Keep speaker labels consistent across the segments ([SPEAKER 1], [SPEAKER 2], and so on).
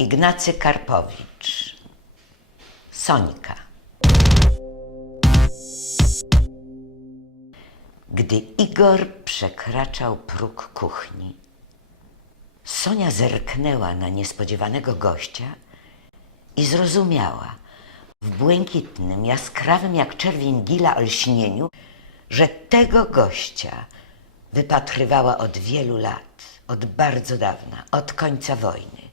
[SPEAKER 1] Ignacy Karpowicz. Sońka. Gdy Igor przekraczał próg kuchni, Sonia zerknęła na niespodziewanego gościa i zrozumiała w błękitnym, jaskrawym jak czerwień gila olśnieniu, że tego gościa wypatrywała od wielu lat, od bardzo dawna, od końca wojny,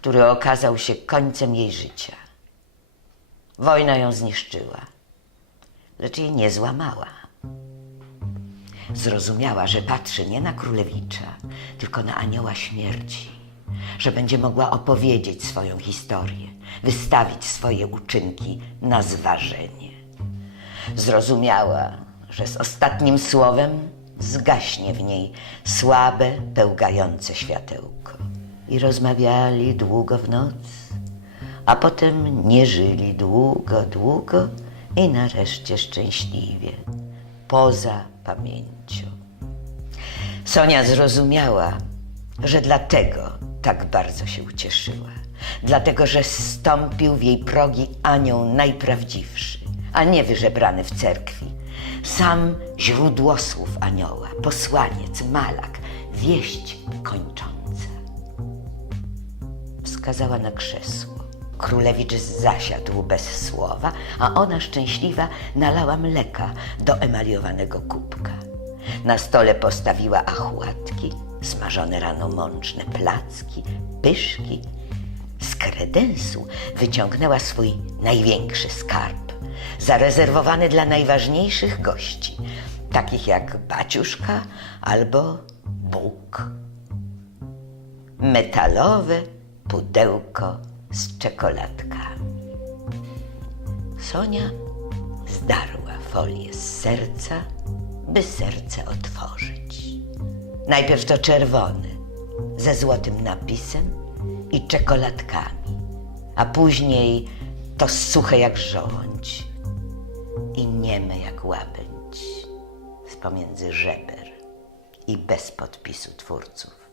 [SPEAKER 1] który okazał się końcem jej życia. Wojna ją zniszczyła, lecz jej nie złamała. Zrozumiała, że patrzy nie na królewicza, tylko na anioła śmierci, że będzie mogła opowiedzieć swoją historię, wystawić swoje uczynki na zważenie. Zrozumiała, że z ostatnim słowem zgaśnie w niej słabe, pełgające światełko. I rozmawiali długo w noc, a potem nie żyli długo, długo i nareszcie szczęśliwie, poza pamięcią. Sonia zrozumiała, że dlatego tak bardzo się ucieszyła. Dlatego, że stąpił w jej progi anioł najprawdziwszy, a nie wyżebrany w cerkwi. Sam źródło słów anioła, posłaniec, malak, wieść kończąca. Wskazała na krzesło. Królewicz zasiadł bez słowa, a ona szczęśliwa nalała mleka do emaliowanego kubka. Na stole postawiła achłatki, smażone rano mączne placki, pyszki. Z kredensu wyciągnęła swój największy skarb, zarezerwowany dla najważniejszych gości, takich jak baciuszka albo Bóg metalowe pudełko z czekoladkami. Sonia zdarła folię z serca, by serce otworzyć. Najpierw to czerwony, ze złotym napisem i czekoladkami, a później to suche jak żołądź i nieme jak łabędź z pomiędzy żeber i bez podpisu twórców.